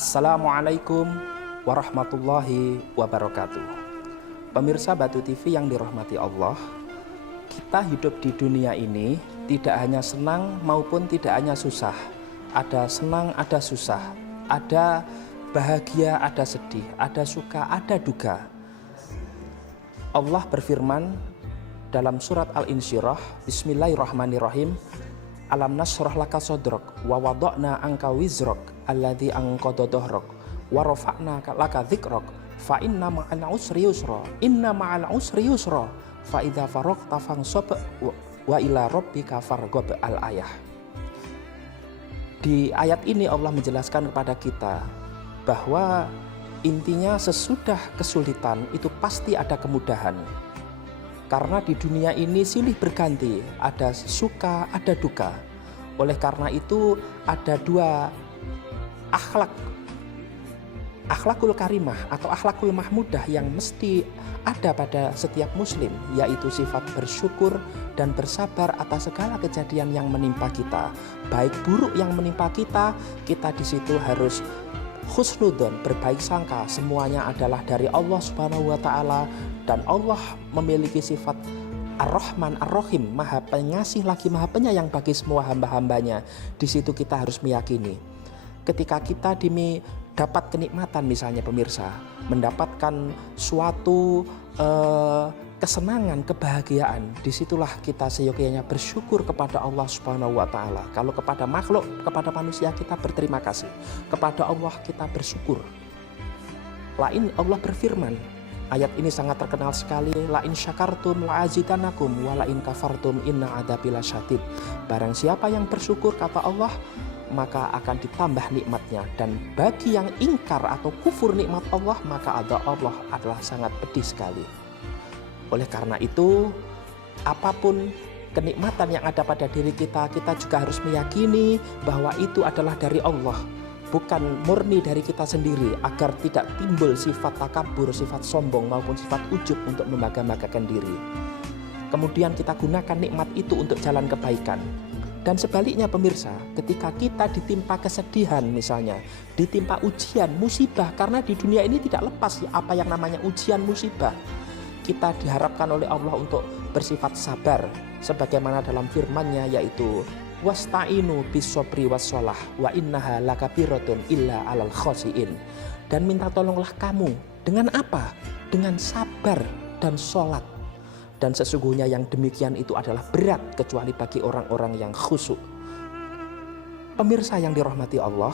Assalamualaikum warahmatullahi wabarakatuh. Pemirsa Batu TV yang dirahmati Allah, kita hidup di dunia ini tidak hanya senang maupun tidak hanya susah. Ada senang, ada susah, ada bahagia, ada sedih, ada suka, ada duka. Allah berfirman dalam surat Al-Insyirah, Bismillahirrahmanirrahim, Alam nashrah laka sodrok wa wada'na angka wizrok alladhi angqadha dhahrak wa rafa'na laka dzikrok fa inna ma'al usri yusra fa idza faragta fansab wa ila rabbika farghab. Al-ayah. Di ayat ini Allah menjelaskan kepada kita bahwa intinya sesudah kesulitan itu pasti ada kemudahan. Karena di dunia ini silih berganti, ada suka, ada duka. Oleh karena itu ada dua akhlak, akhlakul karimah atau akhlakul mahmudah yang mesti ada pada setiap muslim, yaitu sifat bersyukur dan bersabar atas segala kejadian yang menimpa kita. Baik buruk yang menimpa kita, kita di situ harus husnudzon, berbaik sangka, semuanya adalah dari Allah Subhanahu wa taala, dan Allah memiliki sifat Ar-Rahman Ar-Rahim, Maha Pengasih lagi Maha Penyayang bagi semua hamba-hambanya. Di situ kita harus meyakini ketika kita dapat kenikmatan, misalnya pemirsa, mendapatkan suatu kesenangan, kebahagiaan, disitulah kita seyogyanya bersyukur kepada Allah Subhanahu wa taala. Kalau kepada makhluk, kepada manusia kita berterima kasih, kepada Allah kita bersyukur. Lain Allah berfirman, ayat ini sangat terkenal sekali, la in syakartum la azidanakum wa la in kafartum inna adzabi lasyadid. Barang siapa yang bersyukur, kata Allah, maka akan ditambah nikmatnya, dan bagi yang ingkar atau kufur nikmat Allah, maka azab Allah adalah sangat pedih sekali. Oleh karena itu, apapun kenikmatan yang ada pada diri kita, kita juga harus meyakini bahwa itu adalah dari Allah, bukan murni dari kita sendiri, agar tidak timbul sifat takabur, sifat sombong maupun sifat ujub untuk membangga-banggakan diri. Kemudian kita gunakan nikmat itu untuk jalan kebaikan. Dan sebaliknya pemirsa, ketika kita ditimpa kesedihan, misalnya ditimpa ujian, musibah, karena di dunia ini tidak lepas apa yang namanya ujian, musibah, kita diharapkan oleh Allah untuk bersifat sabar, sebagaimana dalam firman-Nya, yaitu wasta'inu bis-sabri was-shalah wa innaha lakabiratun illa 'alal khashiin. Dan minta tolonglah kamu dengan apa? Dengan sabar dan sholat. Dan sesungguhnya yang demikian itu adalah berat kecuali bagi orang-orang yang khusyuk. Pemirsa yang dirahmati Allah,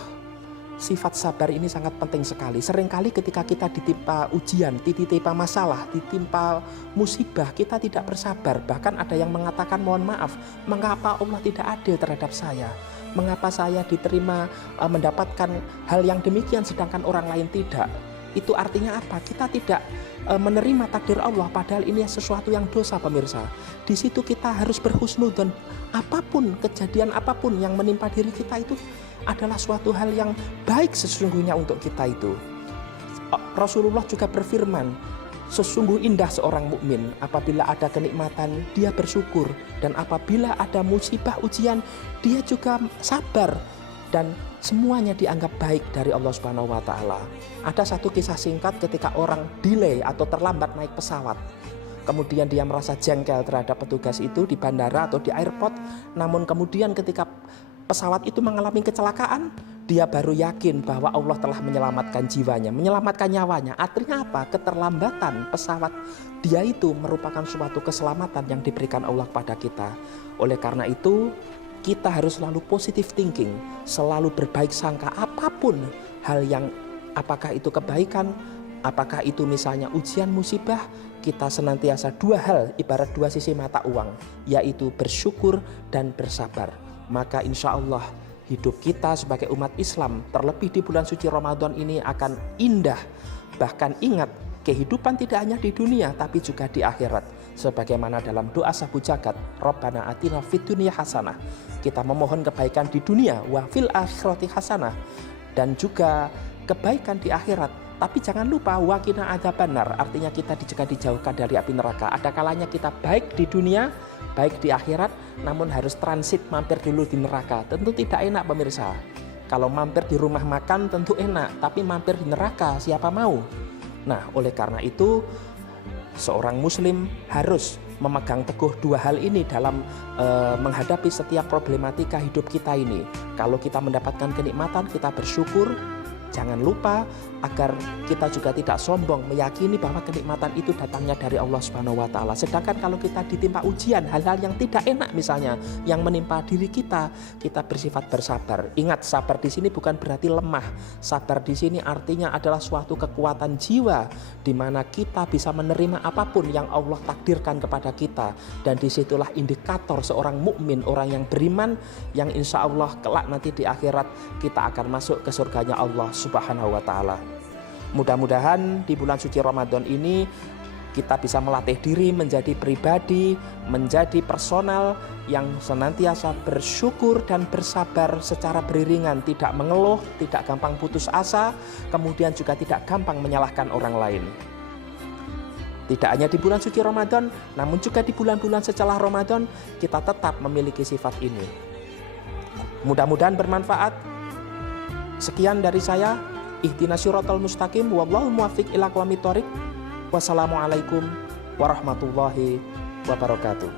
sifat sabar ini sangat penting sekali. Seringkali ketika kita ditimpa ujian, ditimpa masalah, ditimpa musibah, kita tidak bersabar. Bahkan ada yang mengatakan, mohon maaf, mengapa Allah tidak adil terhadap saya? Mengapa saya diterima mendapatkan hal yang demikian sedangkan orang lain tidak? Itu artinya apa? Kita tidak menerima takdir Allah, padahal ini sesuatu yang dosa, pemirsa. Di situ kita harus berhusnudzon. Apapun kejadian, apapun yang menimpa diri kita itu adalah suatu hal yang baik sesungguhnya untuk kita itu. Rasulullah juga berfirman, sesungguh indah seorang mukmin apabila ada kenikmatan dia bersyukur, dan apabila ada musibah ujian dia juga sabar, dan semuanya dianggap baik dari Allah Subhanahu wa taala. Ada satu kisah singkat ketika orang delay atau terlambat naik pesawat. Kemudian dia merasa jengkel terhadap petugas itu di bandara atau di airport. Namun kemudian ketika pesawat itu mengalami kecelakaan, dia baru yakin bahwa Allah telah menyelamatkan jiwanya, menyelamatkan nyawanya. Artinya apa? Keterlambatan pesawat dia itu merupakan suatu keselamatan yang diberikan Allah pada kita. Oleh karena itu, kita harus selalu positive thinking, selalu berbaik sangka apapun hal yang, apakah itu kebaikan, apakah itu misalnya ujian, musibah, kita senantiasa dua hal, ibarat dua sisi mata uang, yaitu bersyukur dan bersabar. Maka insya Allah hidup kita sebagai umat Islam, terlebih di bulan suci Ramadan ini, akan indah. Bahkan ingat, kehidupan tidak hanya di dunia tapi juga di akhirat. Sebagaimana dalam doa sabu jagat, Rabbana atina fid dunya hasanah, kita memohon kebaikan di dunia, wa fil akhirati hasanah, dan juga kebaikan di akhirat. Tapi jangan lupa waqina adzabannar, artinya kita juga dijauhkan dari api neraka. Ada kalanya kita baik di dunia, baik di akhirat, namun harus transit mampir dulu di neraka. Tentu tidak enak pemirsa. Kalau mampir di rumah makan tentu enak, tapi mampir di neraka siapa mau? Nah, oleh karena itu seorang muslim harus memegang teguh dua hal ini dalam menghadapi setiap problematika hidup kita ini. Kalau kita mendapatkan kenikmatan, kita bersyukur. Jangan lupa agar kita juga tidak sombong, meyakini bahwa kenikmatan itu datangnya dari Allah Subhanahu wa taala. Sedangkan kalau kita ditimpa ujian, hal-hal yang tidak enak misalnya yang menimpa diri kita, kita bersifat bersabar. Ingat, sabar di sini bukan berarti lemah. Sabar di sini artinya adalah suatu kekuatan jiwa di mana kita bisa menerima apapun yang Allah takdirkan kepada kita, dan disitulah indikator seorang mukmin, orang yang beriman, yang insya Allah kelak nanti di akhirat kita akan masuk ke surganya Allah Subhanahu wa taala. Mudah-mudahan di bulan suci Ramadan ini kita bisa melatih diri menjadi pribadi, menjadi personal yang senantiasa bersyukur dan bersabar secara beriringan, tidak mengeluh, tidak gampang putus asa, kemudian juga tidak gampang menyalahkan orang lain. Tidak hanya di bulan suci Ramadan, namun juga di bulan-bulan setelah Ramadan kita tetap memiliki sifat ini. Mudah-mudahan bermanfaat. Sekian dari saya. Ihdinas siratal mustaqim, wallahu muwaffiq ila aqwamit thoriq. Wassalamualaikum warahmatullahi wabarakatuh.